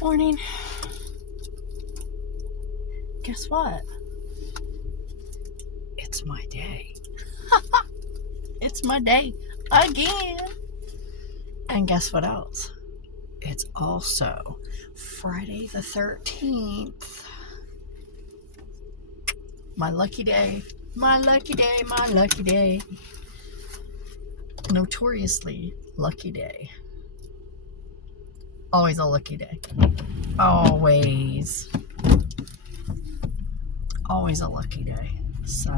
Morning. Guess what? It's my day. It's my day again. And guess what else? It's also Friday the 13th. My lucky day. My lucky day. My lucky day. Notoriously lucky day. Always a lucky day. Always. Always a lucky day. So,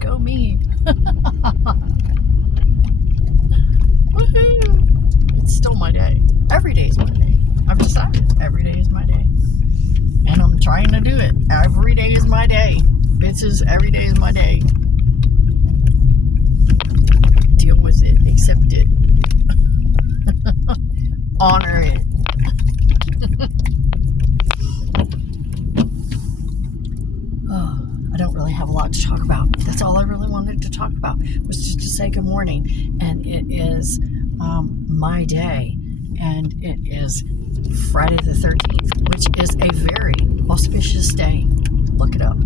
go me. Woohoo! It's still my day. Every day is my day. I've decided every day is my day. And I'm trying to do it. Every day is my day. Bitches, every day is my day. Deal with it. Accept it. Honor it. I don't really have a lot to talk about. That's all I really wanted to talk about, was just to say good morning. And it is my day, and it is Friday the 13th, which is a very auspicious day. Look it up.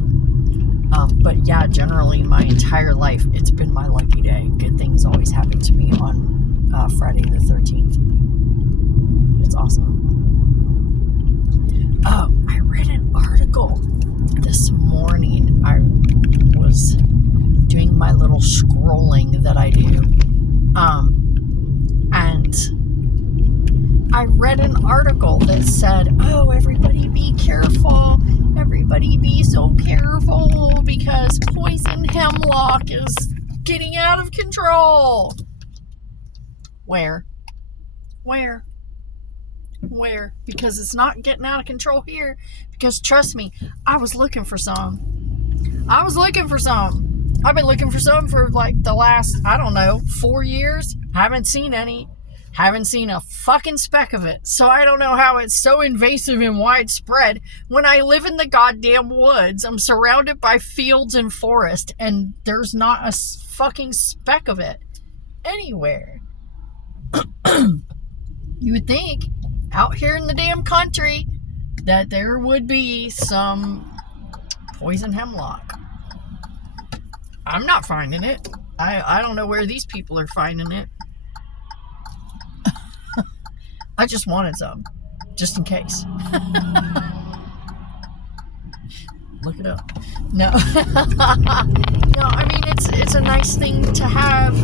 But yeah, generally my entire life, it's been my lucky day. Good things always happen to me on Friday the 13th. It's awesome. Oh, I read an article this morning. I was doing my little scrolling that I do. And I read an article that said, oh, everybody be careful. Everybody be so careful because poison hemlock is getting out of control. Where? Because it's not getting out of control here. Because trust me, I was looking for some. I've been looking for some for like the last, 4 years. Haven't seen any. Haven't seen a fucking speck of it. So I don't know how it's so invasive and widespread when I live in the goddamn woods. I'm surrounded by fields and forest, and there's not a fucking speck of it anywhere. You would think out here in the damn country that there would be some poison hemlock. I'm not finding it. I don't know where these people are finding it. I just wanted some, just in case. Look it up. No. No, I mean, it's a nice thing to have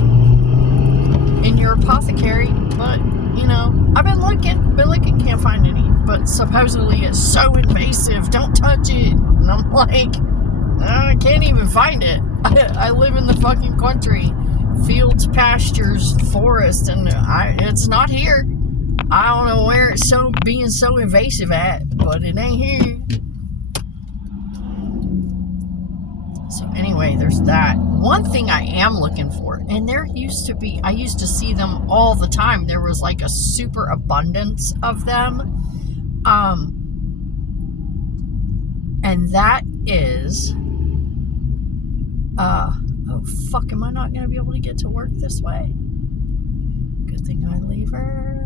in your apothecary, but, I've been looking, can't find any. But supposedly it's so invasive, don't touch it. And I'm like, I can't even find it. I live in the fucking country. Fields, pastures, forest, and it's not here. I don't know where it's being so invasive at, but it ain't here. So anyway, there's that. One thing I am looking for, and I used to see them all the time. There was like a super abundance of them. And that is, oh fuck, am I not going to be able to get to work this way? Good thing I leave early.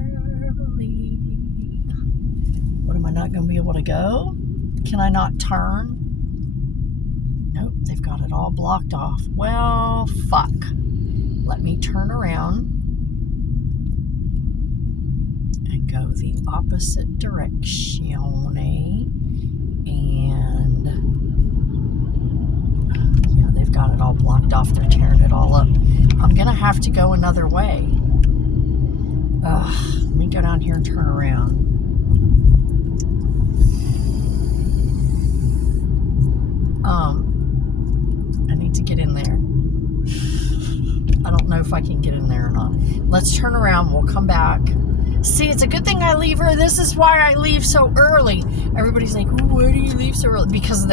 What, am I not going to be able to go? Can I not turn? Nope, they've got it all blocked off. Well, fuck. Let me turn around and go the opposite direction. And yeah, they've got it all blocked off. They're tearing it all up. I'm gonna have to go another way. Let me go down here and turn around. I need to get in there. I don't know if I can get in there or not. Let's turn around. We'll come back. See, it's a good thing I leave early. This is why I leave so early. Everybody's like, why do you leave so early? Because I'm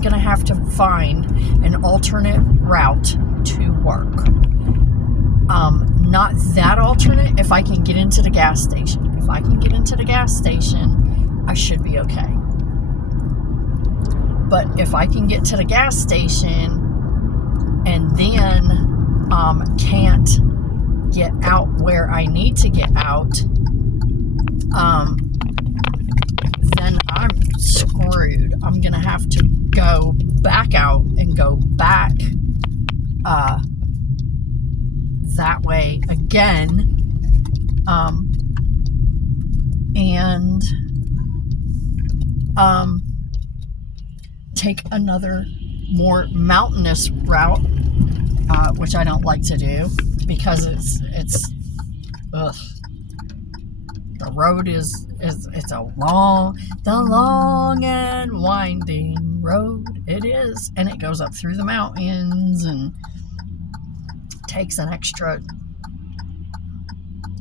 going to have to find an alternate route to work. Not that alternate. If I can get into the gas station. If I can get into the gas station, I should be okay. But if I can get to the gas station and then can't get out where I need to get out, then I'm screwed. I'm gonna have to go back out and go back that way again, and take another more mountainous route, which I don't like to do because it's ugh. The road it's the long and winding road it is, and it goes up through the mountains and takes an extra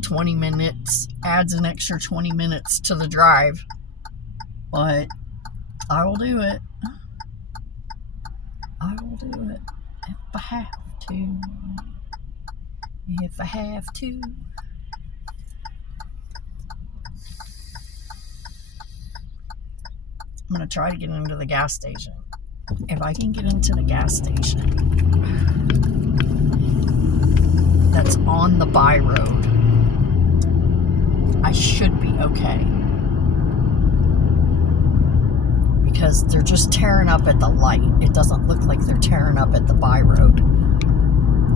20 minutes, adds an extra 20 minutes to the drive, but I will do it. I will do it if I have to. If I have to. I'm going to try to get into the gas station. If I can get into the gas station that's on the by road, I should be okay. Because they're just tearing up at the light. It doesn't look like they're tearing up at the by road.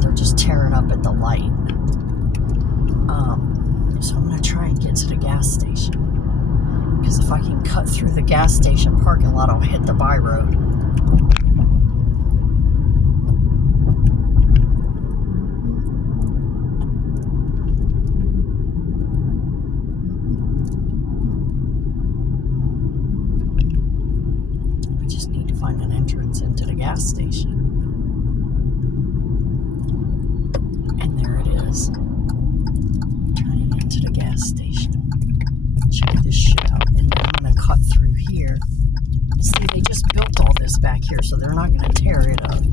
They're just tearing up at the light. So I'm going to try and get to the gas station. Because if I can cut through the gas station parking lot, I'll hit the by road. I just need to find an entrance into the gas station. And there it is. Turning into the gas station. Check this shit out. And then I'm going to cut through here. See, they just built all this back here, so they're not going to tear it up.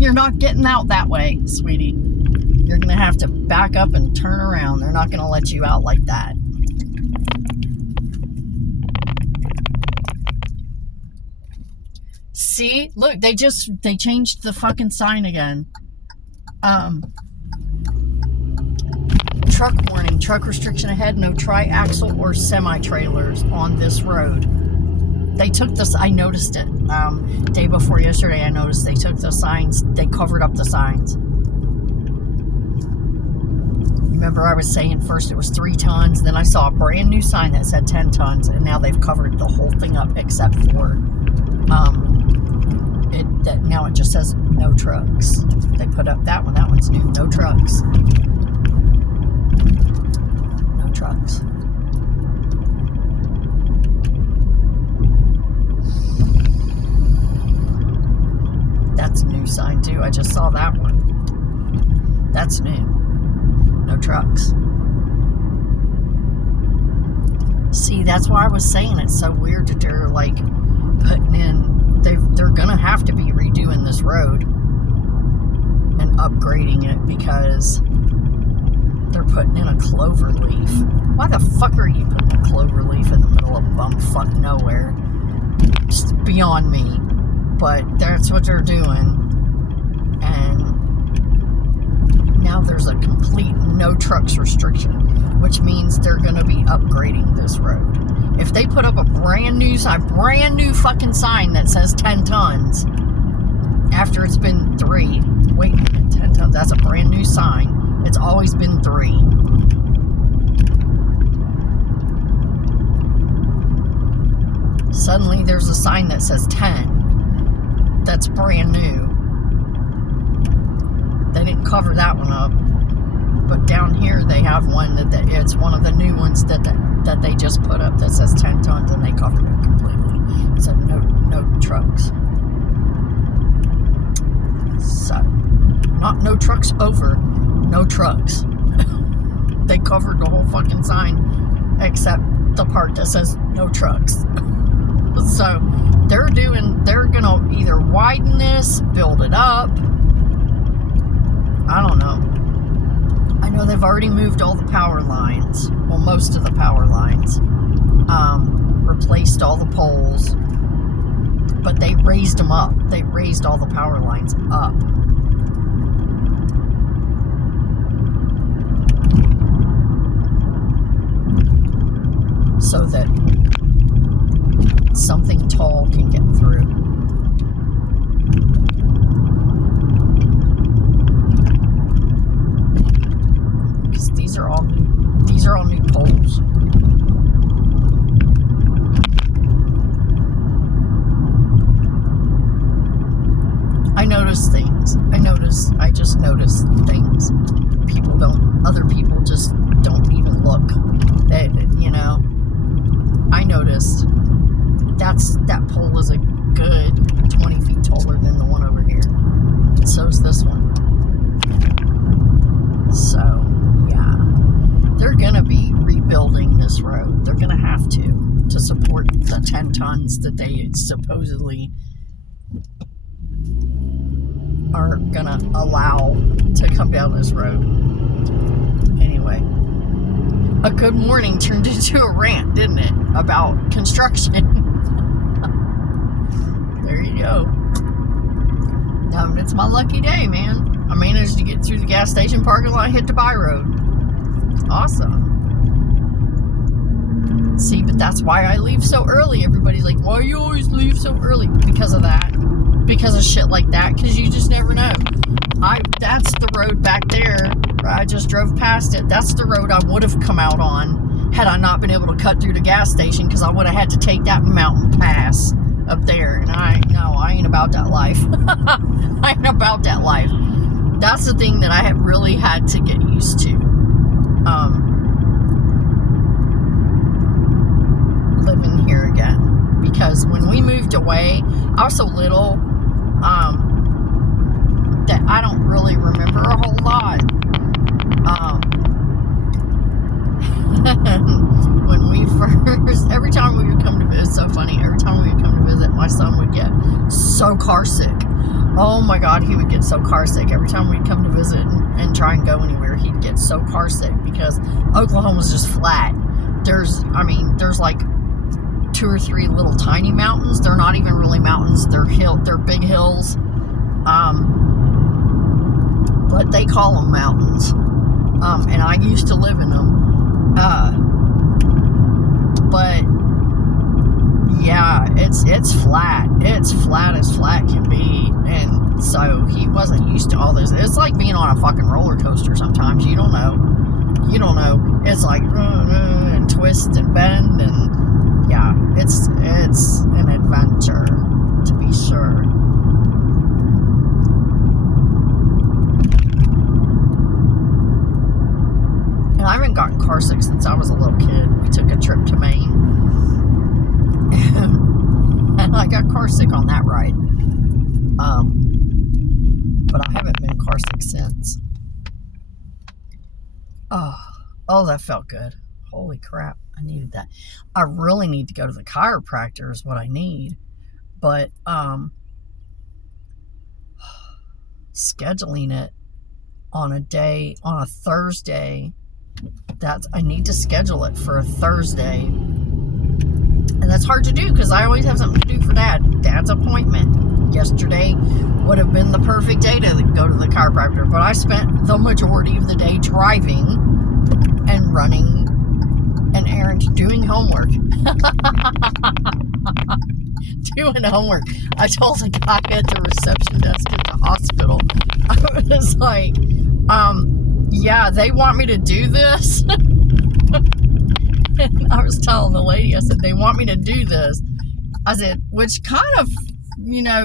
You're not getting out that way, sweetie. You're going to have to back up and turn around. They're not going to let you out like that. See? Look, they changed the fucking sign again. Truck warning, truck restriction ahead, no tri-axle or semi-trailers on this road. They took this, I noticed it, day before yesterday, I noticed they took the signs, they covered up the signs. Remember I was saying first it was 3 tons, then I saw a brand new sign that said 10 tons, and now they've covered the whole thing up except for, now it just says no trucks. They put up that one's new, no trucks. No trucks. That's a new sign too. I just saw that one. That's new. No trucks. See, that's why I was saying it's so weird that they're like putting in, they're gonna have to be redoing this road and upgrading it because they're putting in a clover leaf. Why the fuck are you putting a clover leaf in the middle of bumfuck nowhere? It's beyond me. But that's what they're doing. And now there's a complete no trucks restriction, which means they're going to be upgrading this road. If they put up a brand new fucking sign that says 10 tons after it's been 3, wait a minute, 10 tons, that's a brand new sign. It's always been 3. Suddenly there's a sign that says 10. That's brand new. They didn't cover that one up. But down here they have one that it's one of the new ones that they just put up that says 10 tons, and they covered it completely. It said no trucks. So, not no trucks over, no trucks. They covered the whole fucking sign except the part that says no trucks. So they're gonna either widen this, build it up. I don't know. I know they've already moved all the power lines. Well, most of the power lines. Replaced all the poles. But they raised them up. They raised all the power lines up. things. I just notice things. Other people just don't even look. I noticed that pole is a good 20 feet taller than the one over here. And so's this one. So, yeah. They're gonna be rebuilding this road. They're gonna have to support the 10 tons that they supposedly are gonna allow to come down this road. Anyway, a good morning turned into a rant, didn't it? About construction. There you go. It's my lucky day, man. I managed to get through the gas station parking lot and hit the by road. Awesome. See, but that's why I leave so early. Everybody's like, why you always leave so early? Because of that. Because of shit like that. Because you just never know. That's the road back there. I just drove past it. That's the road I would have come out on had I not been able to cut through the gas station, because I would have had to take that mountain pass up there. And I ain't about that life. I ain't about that life. That's the thing that I have really had to get used to. Living here again. Because when we moved away, I was so little that I don't really remember a whole lot. When we first, every time we would come to visit, it's so funny, every time we would come to visit, my son would get so car sick. Oh my God, he would get so car sick. Every time we'd come to visit and try and go anywhere, he'd get so car sick because Oklahoma's just flat. There's like 2 or 3 little tiny mountains. They're not even really mountains. They're big hills. But they call them mountains. And I used to live in them. But yeah, it's flat. It's flat as flat can be. And so he wasn't used to all this. It's like being on a fucking roller coaster sometimes. You don't know. It's like and twist and bend, and yeah, it's an adventure, to be sure. And I haven't gotten car sick since I was a little kid. We took a trip to Maine, and I got car sick on that ride. But I haven't been car sick since. Oh, that felt good. Holy crap, I needed that. I really need to go to the chiropractor is what I need. But scheduling it on a Thursday, I need to schedule it for a Thursday. And that's hard to do because I always have something to do for Dad's appointment. Yesterday would have been the perfect day to go to the chiropractor, but I spent the majority of the day driving and running an errand, doing homework. Doing homework. I told the guy at the reception desk at the hospital, I was like, yeah, they want me to do this. And I was telling the lady, I said, they want me to do this. I said, which kind of,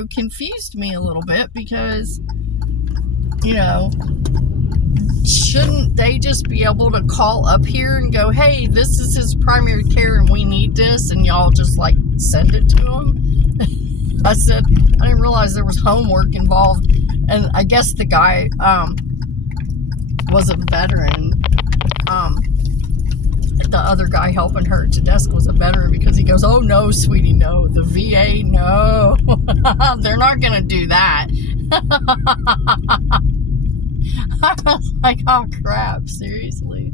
confused me a little bit because, shouldn't they just be able to call up here and go, hey, this is his primary care and we need this, and y'all just like send it to him? I said, I didn't realize there was homework involved. And I guess the guy was a veteran. The other guy helping her to desk was a veteran, because he goes, oh no, sweetie, no, the VA, no. They're not gonna do that. I was like, oh crap, seriously?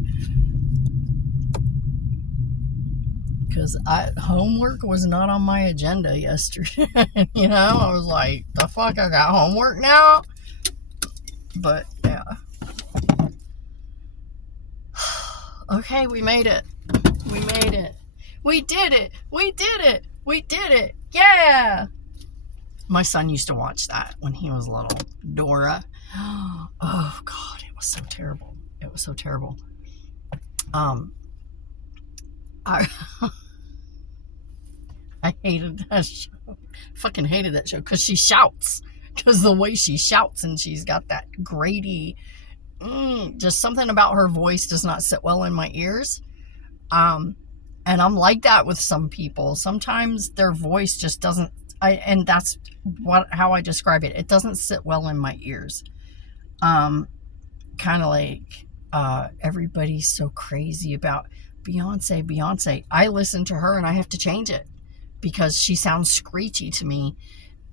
Because homework was not on my agenda yesterday. I was like, the fuck, I got homework now? But yeah. Okay, we made it. We made it. We did it. We did it. We did it. Yeah. My son used to watch that when he was little. Dora. Oh, God. It was so terrible. It was so terrible. I hated that show. Fucking hated that show because she shouts because the way she shouts, and she's got that grady, just something about her voice does not sit well in my ears. And I'm like that with some people. Sometimes their voice just doesn't, and that's how I describe it. It doesn't sit well in my ears. Kind of like, everybody's so crazy about Beyonce. I listen to her and I have to change it because she sounds screechy to me,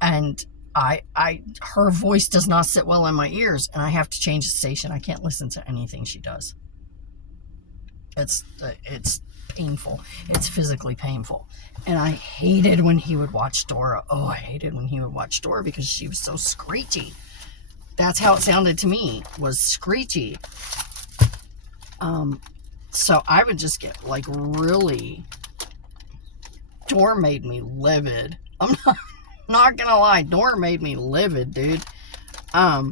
and her voice does not sit well in my ears, and I have to change the station. I can't listen to anything she does. It's painful. It's physically painful. And I hated when he would watch Dora. Oh, I hated when he would watch Dora because she was so screechy. That's how it sounded to me, was screechy. So I would just get like really, Dora made me livid. I'm not gonna lie, Dora made me livid, dude. So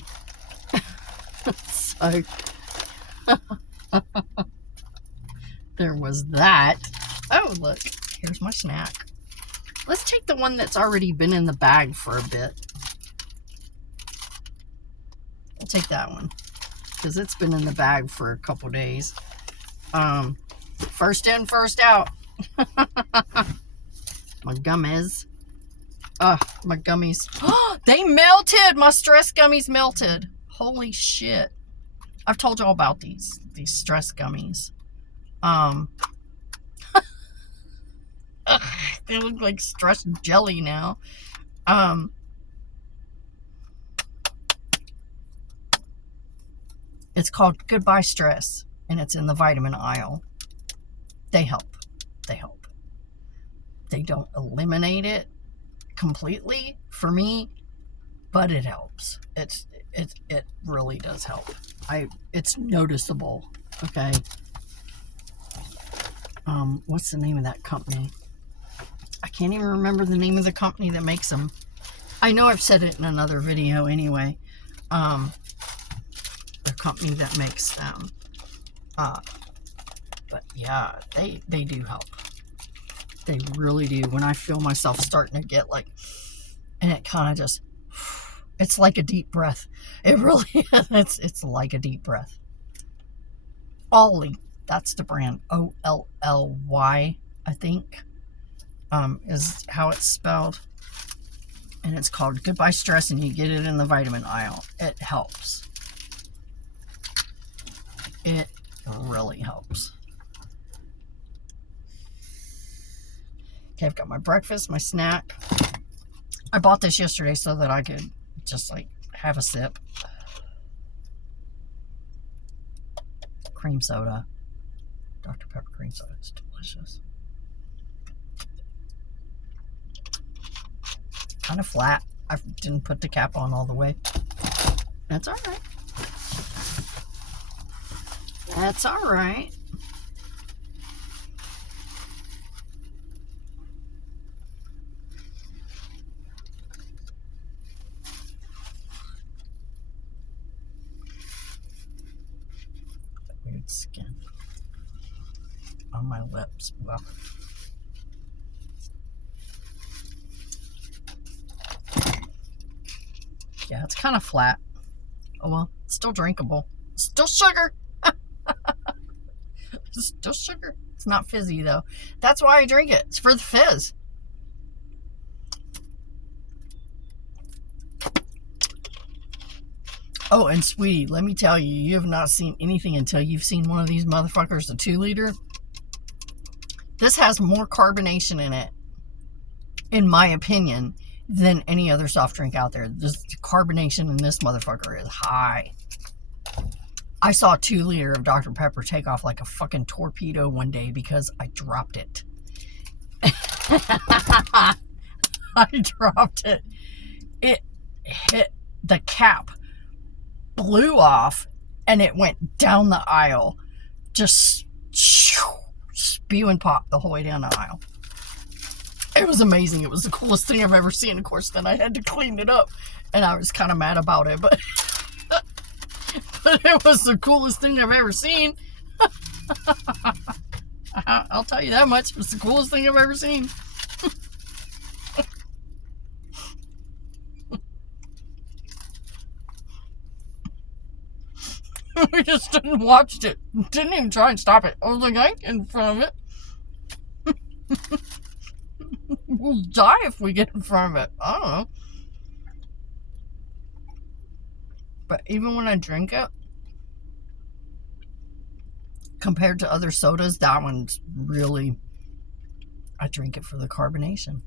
there was that. Oh, look, here's my snack. Let's take the one that's already been in the bag for a bit. We'll take that one because it's been in the bag for a couple days. First in, first out. My gummies. My gummies. They melted. My stress gummies melted. Holy shit. I've told you all about these stress gummies. They look like stress jelly now. It's called Goodbye Stress, and it's in the vitamin aisle. They help. They help. They don't eliminate it completely for me, but it helps. It really does help. It's noticeable. Okay. What's the name of that company? I can't even remember the name of the company that makes them. I know I've said it in another video anyway. The company that makes them. But yeah, they do help. They really do. When I feel myself starting to get like, and it kind of just, it's like a deep breath. It really is. It's like a deep breath. Ollie, that's the brand. Olly, I think, is how it's spelled. And it's called Goodbye Stress, and you get it in the vitamin aisle. It helps. It really helps. Okay, I've got my breakfast, my snack. I bought this yesterday so that I could just like have a sip. Cream soda. Dr. Pepper cream soda is delicious. Kind of flat. I didn't put the cap on all the way. That's all right. That's all right. Weird skin on my lips. Well, yeah, it's kind of flat. Oh well, it's still drinkable. Still sugar. Still sugar. It's not fizzy though. That's why I drink it. It's for the fizz. Oh, and sweetie, let me tell you, you have not seen anything until you've seen one of these motherfuckers, the 2-liter. This has more carbonation in it, in my opinion, than any other soft drink out there. The carbonation in this motherfucker is high. I saw a 2-liter of Dr. Pepper take off like a fucking torpedo one day because I dropped it. I dropped it. It hit the cap, blew off, and it went down the aisle. Just spewing pop the whole way down the aisle. It was amazing. It was the coolest thing I've ever seen. Of course, then I had to clean it up, and I was kind of mad about it, but but it was the coolest thing I've ever seen. I'll tell you that much. It was the coolest thing I've ever seen. We just didn't watch it. Didn't even try and stop it. I was like, I ain't in front of it. We'll die if we get in front of it. I don't know. But even when I drink it, compared to other sodas, that one's really, I drink it for the carbonation.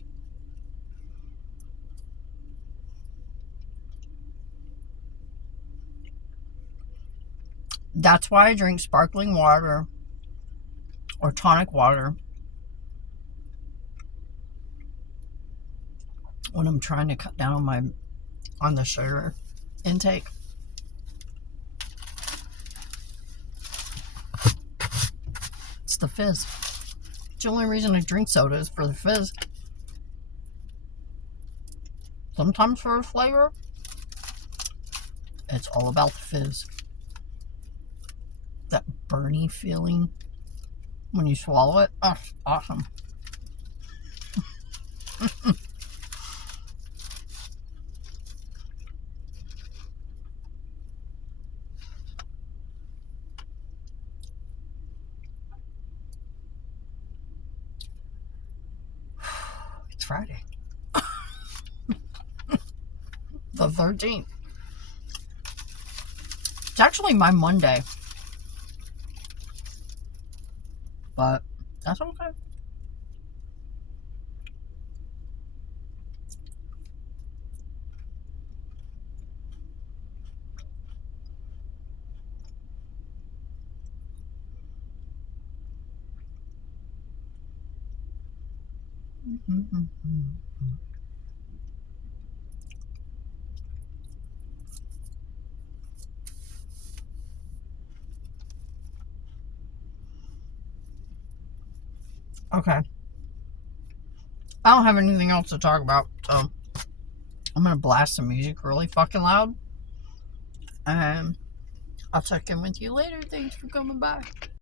That's why I drink sparkling water or tonic water when I'm trying to cut down on the sugar intake. It's the fizz. It's the only reason I drink soda is for the fizz. Sometimes for the flavor, it's all about the fizz. That burny feeling when you swallow it. Oh, awesome. It's Friday. The 13th. It's actually my Monday. But that's okay. Okay. I don't have anything else to talk about, so I'm gonna blast some music really fucking loud. And I'll check in with you later. Thanks for coming by.